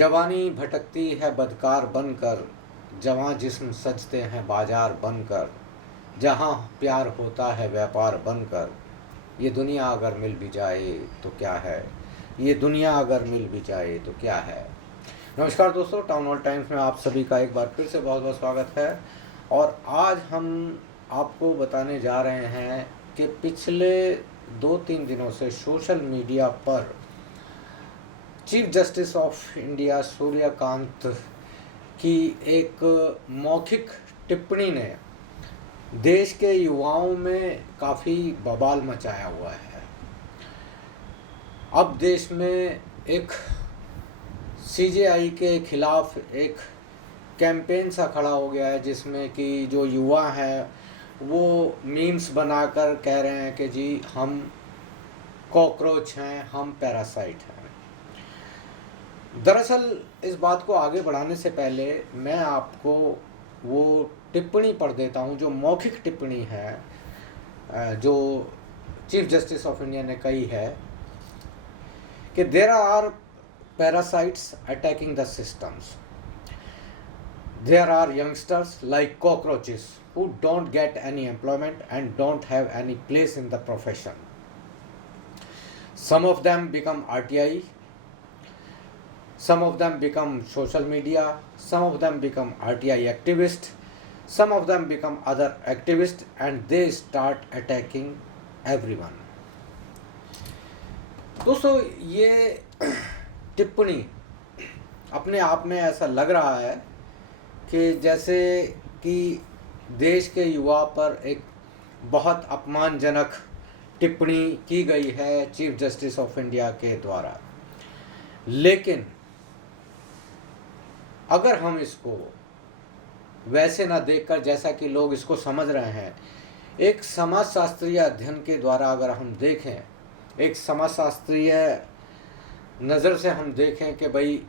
जवानी भटकती है बदकार बनकर, जवां जिस्म सजते हैं बाजार बनकर, जहां प्यार होता है व्यापार बनकर। ये दुनिया अगर मिल भी जाए तो क्या है, ये दुनिया अगर मिल भी जाए तो क्या है। नमस्कार दोस्तों, टाउन हॉल टाइम्स में आप सभी का एक बार फिर से बहुत बहुत स्वागत है। और आज हम आपको बताने जा रहे हैं कि पिछले 2-3 दिनों से सोशल मीडिया पर chief justice of India Suryakant की एक मौखिक टिप्पणी ने देश के युवाओं में काफ़ी बवाल मचाया हुआ है। अब देश में एक सीजेआई के खिलाफ एक कैंपेन सा खड़ा हो गया है, जिसमें कि जो युवा हैं वो मीम्स बनाकर कह रहे हैं कि जी हम कॉकरोच हैं, हम पैरासाइट हैं। दरअसल इस बात को आगे बढ़ाने से पहले मैं आपको वो टिप्पणी पढ़ देता हूँ जो मौखिक टिप्पणी है जो चीफ जस्टिस ऑफ इंडिया ने कही है कि there are parasites attacking the systems, there are youngsters like cockroaches who don't get any employment and don't have any place in the profession. Some of them become RTI, some of them become social media, some of them become RTI activists, some of them become other activists, and they start attacking everyone. दोस्तों, ये टिप्पणी अपने आप में ऐसा लग रहा है कि जैसे कि देश के युवा पर एक बहुत अपमानजनक टिप्पणी की गई है चीफ जस्टिस ऑफ इंडिया के द्वारा। लेकिन अगर हम इसको वैसे ना देखकर, जैसा कि लोग इसको समझ रहे हैं, एक समाजशास्त्रीय अध्ययन के द्वारा अगर हम देखें, एक समाजशास्त्रीय नज़र से हम देखें कि भाई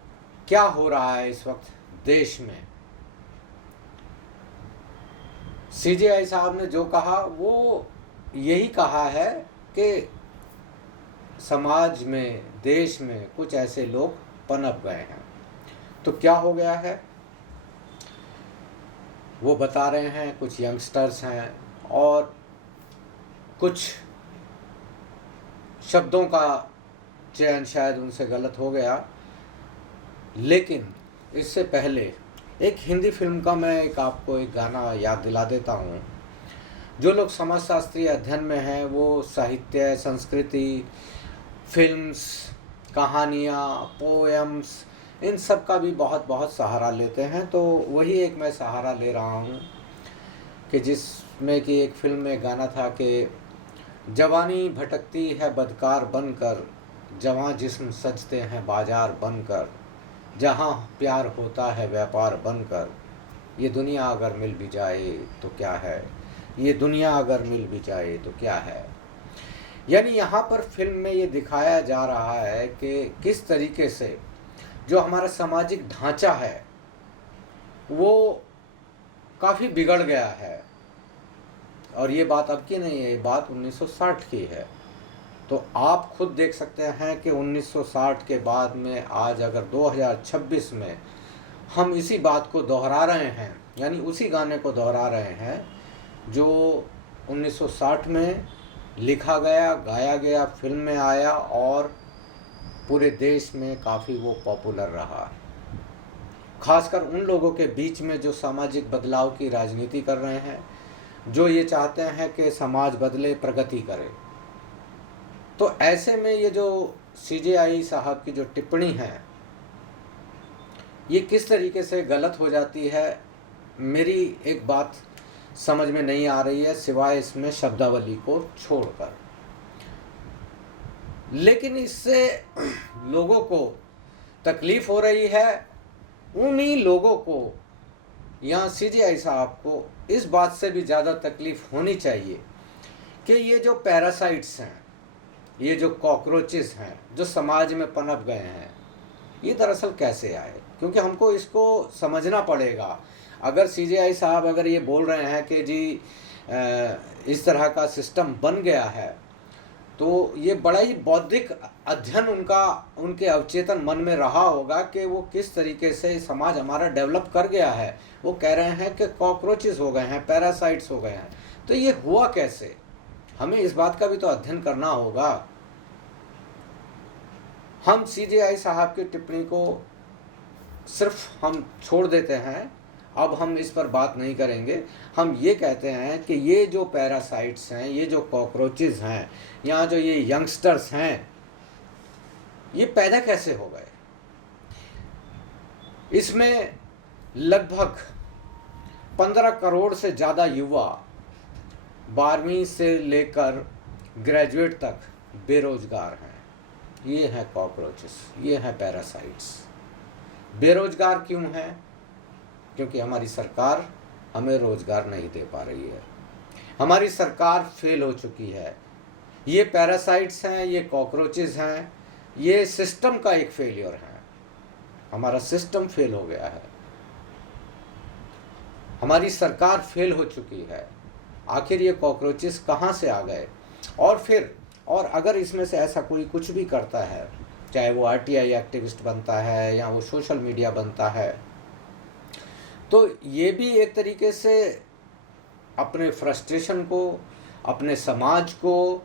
क्या हो रहा है इस वक्त देश में, सीजेआई साहब ने जो कहा वो यही कहा है कि समाज में, देश में कुछ ऐसे लोग पनप गए हैं। तो क्या हो गया है वो बता रहे हैं। कुछ यंगस्टर्स हैं और कुछ शब्दों का चयन शायद उनसे गलत हो गया, लेकिन इससे पहले एक हिंदी फिल्म का मैं आपको एक गाना याद दिला देता हूँ। जो लोग समाजशास्त्रीय अध्ययन में हैं वो साहित्य, संस्कृति, फिल्म्स, कहानियाँ, पोएम्स, इन सब का भी बहुत बहुत सहारा लेते हैं। तो वही एक मैं सहारा ले रहा हूँ कि जिसमें कि एक फिल्म में गाना था कि जवानी भटकती है बदकार बनकर, जवां जिस्म सजते हैं बाजार बनकर, जहां प्यार होता है व्यापार बनकर। ये दुनिया अगर मिल भी जाए तो क्या है, ये दुनिया अगर मिल भी जाए तो क्या है। यानी यहाँ पर फिल्म में ये दिखाया जा रहा है कि किस तरीके से जो हमारा सामाजिक ढांचा है वो काफ़ी बिगड़ गया है। और ये बात अब की नहीं है, ये बात 1960 की है। तो आप खुद देख सकते हैं कि 1960 के बाद में आज अगर 2026 में हम इसी बात को दोहरा रहे हैं, यानी उसी गाने को दोहरा रहे हैं जो 1960 में लिखा गया, गाया गया, फिल्म में आया और पूरे देश में काफ़ी वो पॉपुलर रहा। खासकर उन लोगों के बीच में जो सामाजिक बदलाव की राजनीति कर रहे हैं, जो ये चाहते हैं कि समाज बदले, प्रगति करे। तो ऐसे में ये जो सीजेआई साहब की जो टिप्पणी है ये किस तरीके से गलत हो जाती है, मेरी एक बात समझ में नहीं आ रही है, सिवाय इसमें शब्दावली को छोड़कर। लेकिन इससे लोगों को तकलीफ हो रही है। उन्हीं लोगों को, यहाँ सीजेआई साहब को इस बात से भी ज़्यादा तकलीफ होनी चाहिए कि ये जो पैरासाइट्स हैं, ये जो कॉकरोचेस हैं जो समाज में पनप गए हैं, ये दरअसल कैसे आए। क्योंकि हमको इसको समझना पड़ेगा। अगर सीजेआई साहब अगर ये बोल रहे हैं कि जी इस तरह का सिस्टम बन गया है, तो ये बड़ा ही बौद्धिक अध्ययन उनका उनके अवचेतन मन में रहा होगा कि वो किस तरीके से समाज हमारा डेवलप कर गया है। वो कह रहे हैं कि कॉकरोचेस हो गए हैं, पैरासाइट्स हो गए हैं, तो ये हुआ कैसे? हमें इस बात का भी तो अध्ययन करना होगा। हम सीजेआई साहब की टिप्पणी को सिर्फ हम छोड़ देते हैं, अब हम इस पर बात नहीं करेंगे। हम ये कहते हैं कि ये जो पैरासाइट्स हैं, ये जो कॉकरोचेस हैं, यहाँ जो ये यंगस्टर्स हैं, ये पैदा कैसे हो गए? इसमें लगभग 15 करोड़ से ज़्यादा युवा 12वीं से लेकर ग्रेजुएट तक बेरोजगार हैं। ये हैं कॉकरोचेस, ये हैं पैरासाइट्स। बेरोजगार क्यों हैं? क्योंकि हमारी सरकार हमें रोजगार नहीं दे पा रही है, हमारी सरकार फेल हो चुकी है। ये पैरासाइट्स हैं, ये कॉकरोचेस हैं, ये सिस्टम का एक फेलियर है। हमारा सिस्टम फेल हो गया है, हमारी सरकार फेल हो चुकी है। आखिर ये कॉकरोचेस कहाँ से आ गए? और अगर इसमें से ऐसा कोई कुछ भी करता है, चाहे वो आरटीआई एक्टिविस्ट बनता है या वो सोशल मीडिया बनता है, तो ये भी एक तरीके से अपने फ्रस्ट्रेशन को, अपने समाज को,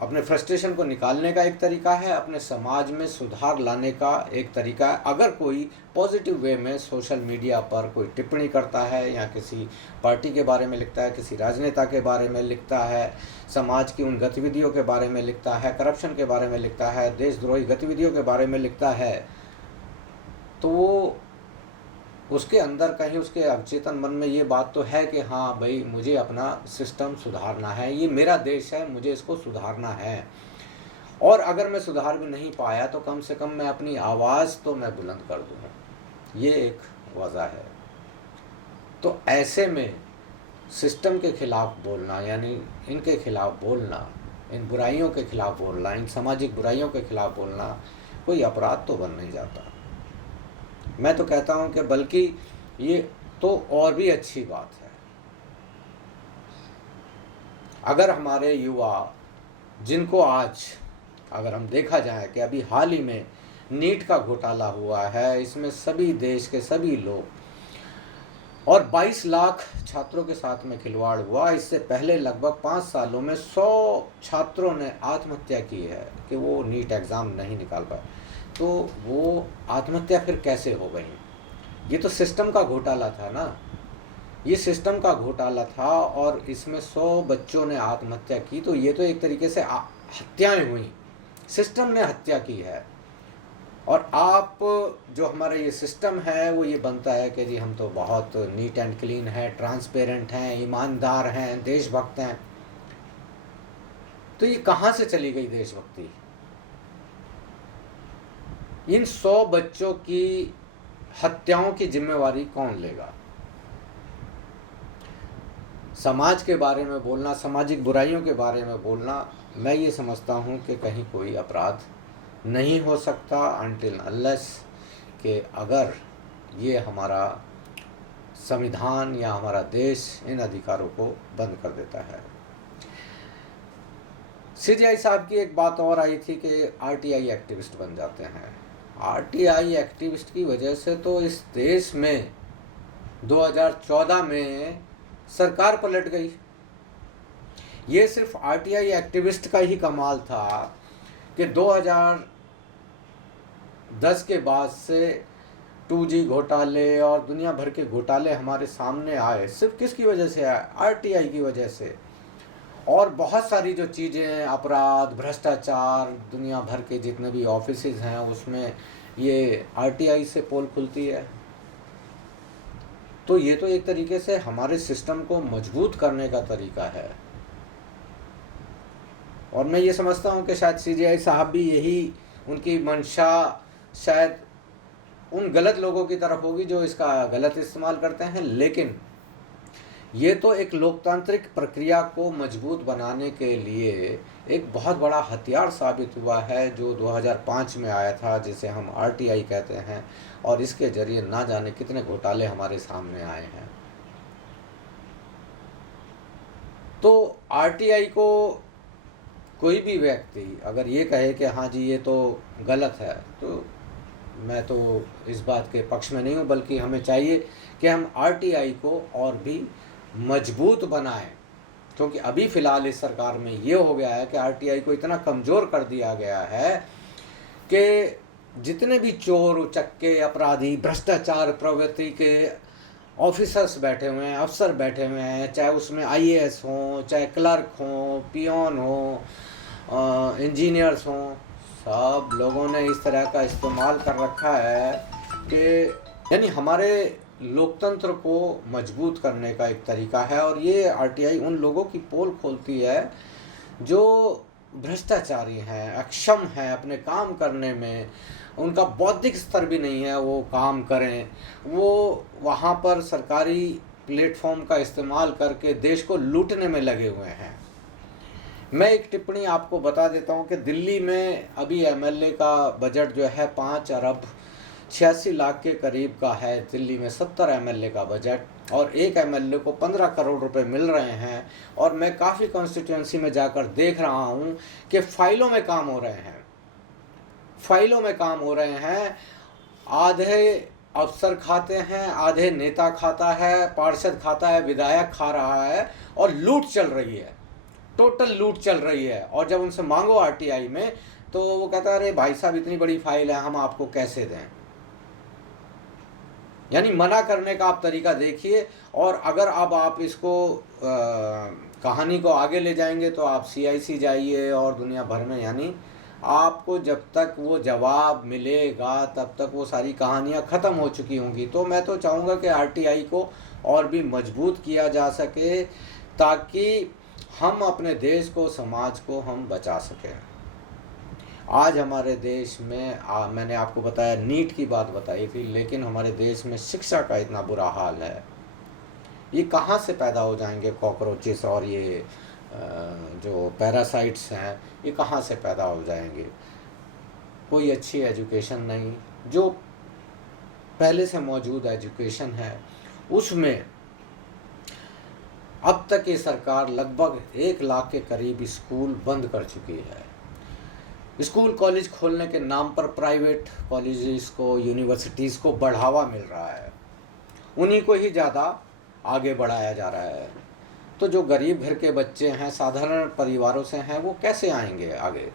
अपने फ्रस्ट्रेशन को निकालने का एक तरीका है, अपने समाज में सुधार लाने का एक तरीका है। अगर कोई पॉजिटिव वे में सोशल मीडिया पर कोई टिप्पणी करता है या किसी पार्टी के बारे में लिखता है, किसी राजनेता के बारे में लिखता है, समाज की उन गतिविधियों के बारे में लिखता है, करप्शन के बारे में लिखता है, देशद्रोही गतिविधियों के बारे में लिखता है, तो वो उसके अंदर कहीं उसके अवचेतन मन में ये बात तो है कि हाँ भाई, मुझे अपना सिस्टम सुधारना है, ये मेरा देश है, मुझे इसको सुधारना है। और अगर मैं सुधार भी नहीं पाया तो कम से कम मैं अपनी आवाज़ तो मैं बुलंद कर दूँ, ये एक वजह है। तो ऐसे में सिस्टम के खिलाफ बोलना, यानी इनके खिलाफ बोलना, इन बुराइयों के खिलाफ बोलना, इन सामाजिक बुराइयों के खिलाफ बोलना कोई अपराध तो बन नहीं जाता। मैं तो कहता हूं कि बल्कि ये तो और भी अच्छी बात है। अगर हमारे युवा, जिनको आज अगर हम देखा जाए कि अभी हाल ही में नीट का घोटाला हुआ है, इसमें सभी देश के सभी लोग और 22 लाख छात्रों के साथ में खिलवाड़ हुआ। इससे पहले लगभग 5 सालों में 100 छात्रों ने आत्महत्या की है कि वो नीट एग्ज़ाम नहीं निकाल पाए। तो वो आत्महत्या फिर कैसे हो गई? ये तो सिस्टम का घोटाला था ना, ये सिस्टम का घोटाला था और इसमें 100 बच्चों ने आत्महत्या की। तो ये तो एक तरीके से हत्याएं हुई, सिस्टम ने हत्या की है। और आप जो हमारा ये सिस्टम है वो ये बनता है कि जी हम तो बहुत नीट एंड क्लीन है, ट्रांसपेरेंट हैं, ईमानदार हैं, देशभक्त हैं। तो ये कहाँ से चली गई देशभक्ति? इन 100 बच्चों की हत्याओं की जिम्मेवारी कौन लेगा? समाज के बारे में बोलना, सामाजिक बुराइयों के बारे में बोलना, मैं ये समझता हूँ कि कहीं कोई अपराध नहीं हो सकता अनटिल अनलेस कि अगर ये हमारा संविधान या हमारा देश इन अधिकारों को बंद कर देता है। सीजेआई साहब की एक बात और आई थी कि आरटीआई एक्टिविस्ट बन जाते हैं। आरटीआई एक्टिविस्ट की वजह से तो इस देश में 2014 में सरकार पलट गई। ये सिर्फ आरटीआई एक्टिविस्ट का ही कमाल था कि 2010 के बाद से 2G घोटाले और दुनिया भर के घोटाले हमारे सामने आए। सिर्फ किसकी वजह से आए? आरटीआई की वजह से। और बहुत सारी जो चीज़ें, अपराध, भ्रष्टाचार, दुनिया भर के जितने भी ऑफिसेज हैं उसमें ये आरटीआई से पोल खुलती है। तो ये तो एक तरीके से हमारे सिस्टम को मजबूत करने का तरीका है। और मैं ये समझता हूँ कि शायद सीजेआई साहब भी यही उनकी मंशा शायद उन गलत लोगों की तरफ होगी जो इसका गलत इस्तेमाल करते हैं। लेकिन ये तो एक लोकतांत्रिक प्रक्रिया को मजबूत बनाने के लिए एक बहुत बड़ा हथियार साबित हुआ है, जो 2005 में आया था, जिसे हम आरटीआई कहते हैं। और इसके जरिए ना जाने कितने घोटाले हमारे सामने आए हैं। तो आरटीआई को कोई भी व्यक्ति अगर ये कहे कि हाँ जी ये तो गलत है, तो मैं तो इस बात के पक्ष में नहीं हूँ, बल्कि हमें चाहिए कि हम आरटीआई को और भी मजबूत बनाएं। क्योंकि अभी फ़िलहाल इस सरकार में ये हो गया है कि आरटीआई को इतना कमज़ोर कर दिया गया है कि जितने भी चोर उचक्के अपराधी भ्रष्टाचार प्रवृत्ति के ऑफिसर्स बैठे हुए हैं, अफसर बैठे हुए हैं, चाहे उसमें आईएएस हों, चाहे क्लर्क हों, पियोन हों, इंजीनियर्स हों, सब लोगों ने इस तरह का इस्तेमाल कर रखा है कि यानी हमारे लोकतंत्र को मजबूत करने का एक तरीका है। और ये आरटीआई उन लोगों की पोल खोलती है जो भ्रष्टाचारी हैं, अक्षम हैं अपने काम करने में, उनका बौद्धिक स्तर भी नहीं है वो काम करें, वो वहाँ पर सरकारी प्लेटफॉर्म का इस्तेमाल करके देश को लूटने में लगे हुए हैं। मैं एक टिप्पणी आपको बता देता हूँ कि दिल्ली में अभी एमएलए का बजट जो है 5 अरब 86 लाख के करीब का है। दिल्ली में 70 एमएलए का बजट और एक एमएलए को 15 करोड़ रुपए मिल रहे हैं। और मैं काफ़ी कॉन्स्टिट्यूंसी में जाकर देख रहा हूँ कि फाइलों में काम हो रहे हैं, फाइलों में काम हो रहे हैं। आधे अफसर खाते हैं, आधे नेता खाता है, पार्षद खाता है, विधायक खा रहा है और लूट चल रही है, टोटल लूट चल रही है। और जब उनसे मांगो आरटीआई में तो वो कहता है अरे भाई साहब इतनी बड़ी फाइल है, हम आपको कैसे दें। यानी मना करने का आप तरीका देखिए। और अगर अब आप इसको कहानी को आगे ले जाएंगे तो आप सीआईसी जाइए और दुनिया भर में, यानी आपको जब तक वो जवाब मिलेगा तब तक वो सारी कहानियाँ ख़त्म हो चुकी होंगी। तो मैं तो चाहूँगा कि आरटीआई को और भी मजबूत किया जा सके ताकि हम अपने देश को, समाज को हम बचा सकें। आज हमारे देश में मैंने आपको बताया, नीट की बात बताई थी, लेकिन हमारे देश में शिक्षा का इतना बुरा हाल है। ये कहाँ से पैदा हो जाएंगे कॉकरोचेस और ये जो पैरासाइट्स हैं, ये कहाँ से पैदा हो जाएंगे। कोई अच्छी एजुकेशन नहीं, जो पहले से मौजूद एजुकेशन है उसमें अब तक ये सरकार लगभग 1 लाख के करीब स्कूल बंद कर चुकी है। स्कूल कॉलेज खोलने के नाम पर प्राइवेट कॉलेजेस को, यूनिवर्सिटीज़ को बढ़ावा मिल रहा है, उन्हीं को ही ज़्यादा आगे बढ़ाया जा रहा है। तो जो गरीब घर के बच्चे हैं, साधारण परिवारों से हैं, वो कैसे आएंगे आगे,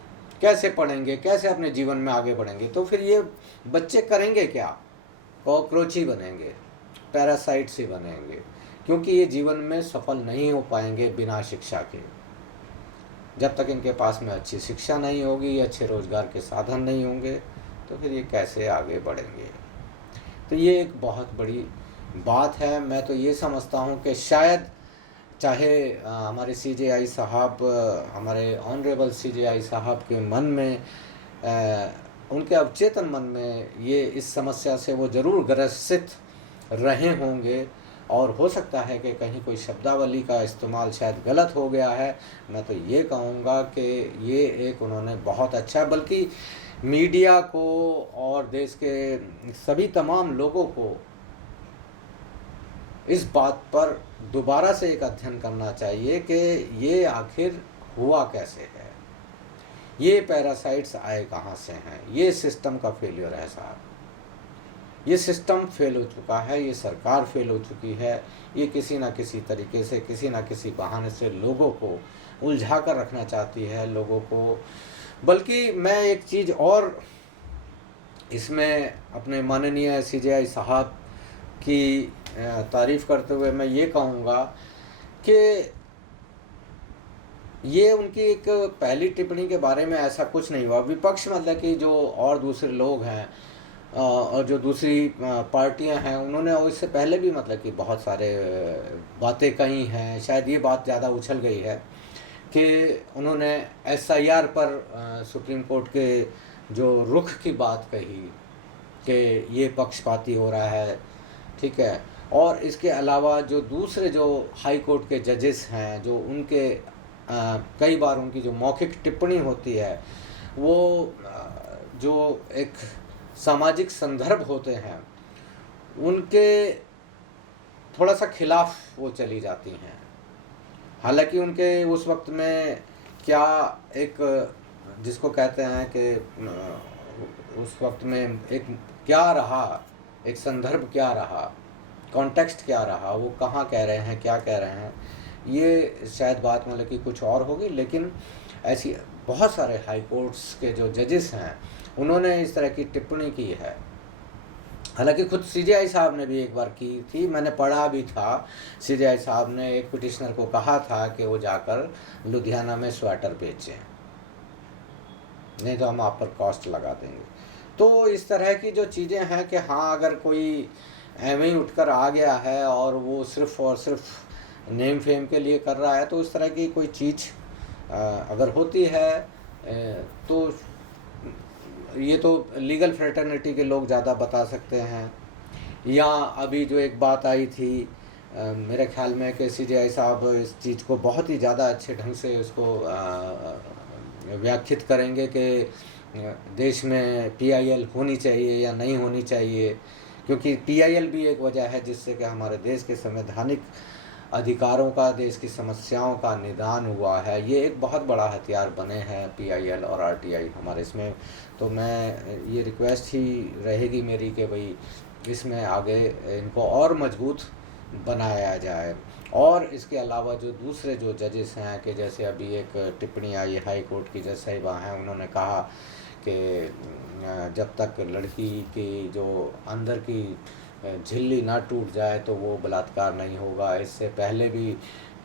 कैसे पढ़ेंगे, कैसे अपने जीवन में आगे बढ़ेंगे। तो फिर ये बच्चे करेंगे क्या? कॉकरोच ही बनेंगे, पैरासाइट्स ही बनेंगे, क्योंकि ये जीवन में सफल नहीं हो पाएंगे बिना शिक्षा के। जब तक इनके पास में अच्छी शिक्षा नहीं होगी, अच्छे रोजगार के साधन नहीं होंगे, तो फिर ये कैसे आगे बढ़ेंगे। तो ये एक बहुत बड़ी बात है। मैं तो ये समझता हूँ कि शायद चाहे हमारे सीजेआई साहब, हमारे ऑनरेबल सीजेआई साहब के मन में, उनके अवचेतन मन में ये इस समस्या से वो ज़रूर ग्रसित रहे होंगे। और हो सकता है कि कहीं कोई शब्दावली का इस्तेमाल शायद गलत हो गया है। मैं तो ये कहूँगा कि ये एक उन्होंने बहुत अच्छा, बल्कि मीडिया को और देश के सभी तमाम लोगों को इस बात पर दोबारा से एक अध्ययन करना चाहिए कि ये आखिर हुआ कैसे है, ये पैरासाइट्स आए कहाँ से हैं। ये सिस्टम का फेलियर है साहब, ये सिस्टम फेल हो चुका है, ये सरकार फेल हो चुकी है। ये किसी ना किसी तरीके से, किसी ना किसी बहाने से लोगों को उलझा कर रखना चाहती है, लोगों को। बल्कि मैं एक चीज़ और इसमें अपने माननीय सीजेआई साहब की तारीफ़ करते हुए मैं ये कहूँगा कि ये उनकी एक पहली टिप्पणी के बारे में ऐसा कुछ नहीं हुआ। विपक्ष मतलब कि जो और दूसरे लोग हैं और जो दूसरी पार्टियां हैं, उन्होंने इससे पहले भी मतलब कि बहुत सारे बातें कही हैं। शायद ये बात ज़्यादा उछल गई है कि उन्होंने एसआईआर पर सुप्रीम कोर्ट के जो रुख की बात कही कि ये पक्षपाती हो रहा है, ठीक है। और इसके अलावा जो दूसरे जो हाई कोर्ट के जजेस हैं, जो उनके कई बार उनकी जो मौखिक टिप्पणी होती है, वो जो एक सामाजिक संदर्भ होते हैं, उनके थोड़ा सा खिलाफ वो चली जाती हैं। हालांकि उनके उस वक्त में क्या एक जिसको कहते हैं कि उस वक्त में एक क्या रहा, एक संदर्भ क्या रहा, कॉन्टेक्स्ट क्या रहा, वो कहाँ कह रहे हैं, क्या कह रहे हैं, ये शायद बात मतलब कि कुछ और होगी। लेकिन ऐसी बहुत सारे हाई कोर्ट्स के जो जजेस हैं उन्होंने इस तरह की टिप्पणी की है। हालांकि खुद सीजेआई साहब ने भी एक बार की थी, मैंने पढ़ा भी था। सीजेआई साहब ने एक पिटिशनर को कहा था कि वो जाकर लुधियाना में स्वेटर बेचें, नहीं तो हम आप पर कॉस्ट लगा देंगे। तो इस तरह की जो चीज़ें हैं कि हाँ, अगर कोई एवं ही उठकर आ गया है और वो सिर्फ और सिर्फ नेम फेम के लिए कर रहा है, तो उस तरह की कोई चीज़ अगर होती है तो ये तो लीगल फ्रेटर्निटी के लोग ज़्यादा बता सकते हैं। या अभी जो एक बात आई थी मेरे ख्याल में कि सीजेआई साहब इस चीज़ को बहुत ही ज़्यादा अच्छे ढंग से उसको व्याख्यात करेंगे कि देश में पीआईएल होनी चाहिए या नहीं होनी चाहिए, क्योंकि पीआईएल भी एक वजह है जिससे कि हमारे देश के संवैधानिक अधिकारों का, देश की समस्याओं का निदान हुआ है। ये एक बहुत बड़ा हथियार बने हैं पीआईएल और आरटीआई हमारे इसमें। तो मैं ये रिक्वेस्ट ही रहेगी मेरी कि भाई इसमें आगे इनको और मजबूत बनाया जाए। और इसके अलावा जो दूसरे जो जजेस हैं कि जैसे अभी एक टिप्पणी आई हाई कोर्ट की जज साहिबा हैं, उन्होंने कहा कि जब तक लड़की की जो अंदर की झिल्ली ना टूट जाए तो वो बलात्कार नहीं होगा। इससे पहले भी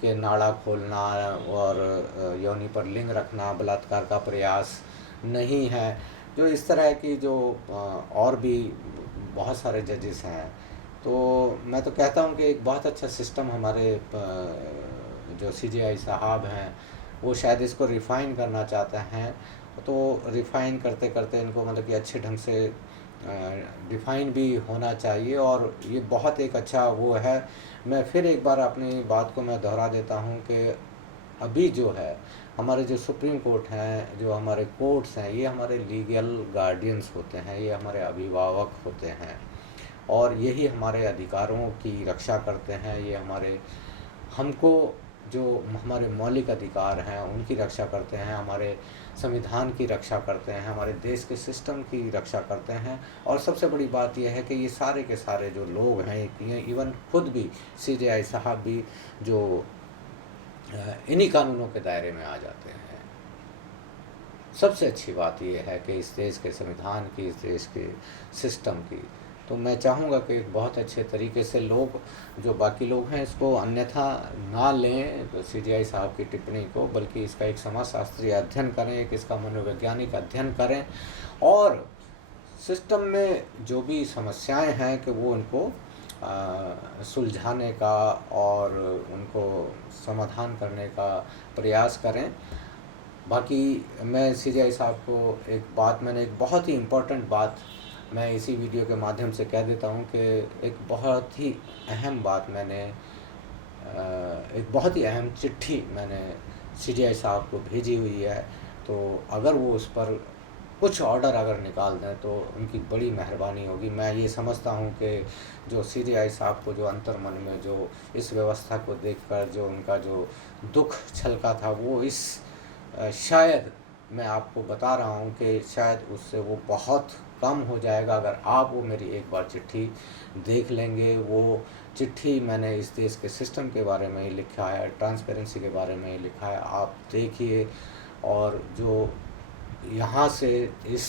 कि नाड़ा खोलना और योनि पर लिंग रखना बलात्कार का प्रयास नहीं है। जो इस तरह की जो और भी बहुत सारे जजेस हैं, तो मैं तो कहता हूँ कि एक बहुत अच्छा सिस्टम हमारे जो सीजेआई साहब हैं वो शायद इसको रिफ़ाइन करना चाहते हैं। तो रिफ़ाइन करते करते इनको मतलब कि अच्छे ढंग से डिफ़ाइन भी होना चाहिए। और ये बहुत एक अच्छा वो है। मैं फिर एक बार अपनी बात को मैं दोहरा देता हूँ कि अभी जो है हमारे जो सुप्रीम कोर्ट हैं, जो हमारे कोर्ट्स हैं, ये हमारे लीगल गार्डियंस होते हैं, ये हमारे अभिभावक होते हैं और यही हमारे अधिकारों की रक्षा करते हैं। ये हमको जो हमारे मौलिक अधिकार हैं उनकी रक्षा करते हैं, हमारे संविधान की रक्षा करते हैं, हमारे देश के सिस्टम की रक्षा करते हैं। और सबसे बड़ी बात यह है कि ये सारे के सारे जो लोग हैं, ये इवन खुद भी सीजेआई साहब भी जो इन्हीं कानूनों के दायरे में आ जाते हैं। सबसे अच्छी बात यह है कि इस देश के संविधान की, इस देश के सिस्टम की। तो मैं चाहूँगा कि एक बहुत अच्छे तरीके से लोग, जो बाकी लोग हैं, इसको अन्यथा ना लें तो सीजेआई साहब की टिप्पणी को, बल्कि इसका एक समाजशास्त्रीय अध्ययन करें, एक इसका मनोवैज्ञानिक अध्ययन करें और सिस्टम में जो भी समस्याएं हैं कि वो उनको सुलझाने का और उनको समाधान करने का प्रयास करें। बाकी मैं सीजेआई साहब को मैंने एक बहुत ही इम्पोर्टेंट बात मैं इसी वीडियो के माध्यम से कह देता हूँ कि एक बहुत ही अहम बात एक बहुत ही अहम चिट्ठी मैंने सीजेआई साहब को भेजी हुई है। तो अगर वो उस पर कुछ ऑर्डर अगर निकाल दें तो उनकी बड़ी मेहरबानी होगी। मैं ये समझता हूँ कि जो सीजेआई साहब को जो अंतर्मन में जो इस व्यवस्था को देखकर जो उनका जो दुख छलका था, वो शायद मैं आपको बता रहा हूँ कि शायद उससे वो बहुत कम हो जाएगा अगर आप वो मेरी एक बार चिट्ठी देख लेंगे। वो चिट्ठी मैंने इस देश के सिस्टम के बारे में ही लिखा है, ट्रांसपेरेंसी के बारे में ही लिखा है, आप देखिए। और जो यहाँ से इस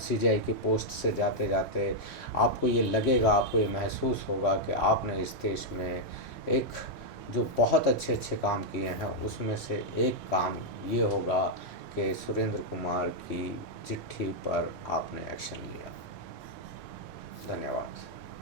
सीजेआई की पोस्ट से जाते जाते आपको ये लगेगा, आपको ये महसूस होगा कि आपने इस देश में एक जो बहुत अच्छे काम किए हैं उसमें से एक काम ये होगा कि सुरेंद्र कुमार की चिट्ठी पर आपने एक्शन लिया। धन्यवाद।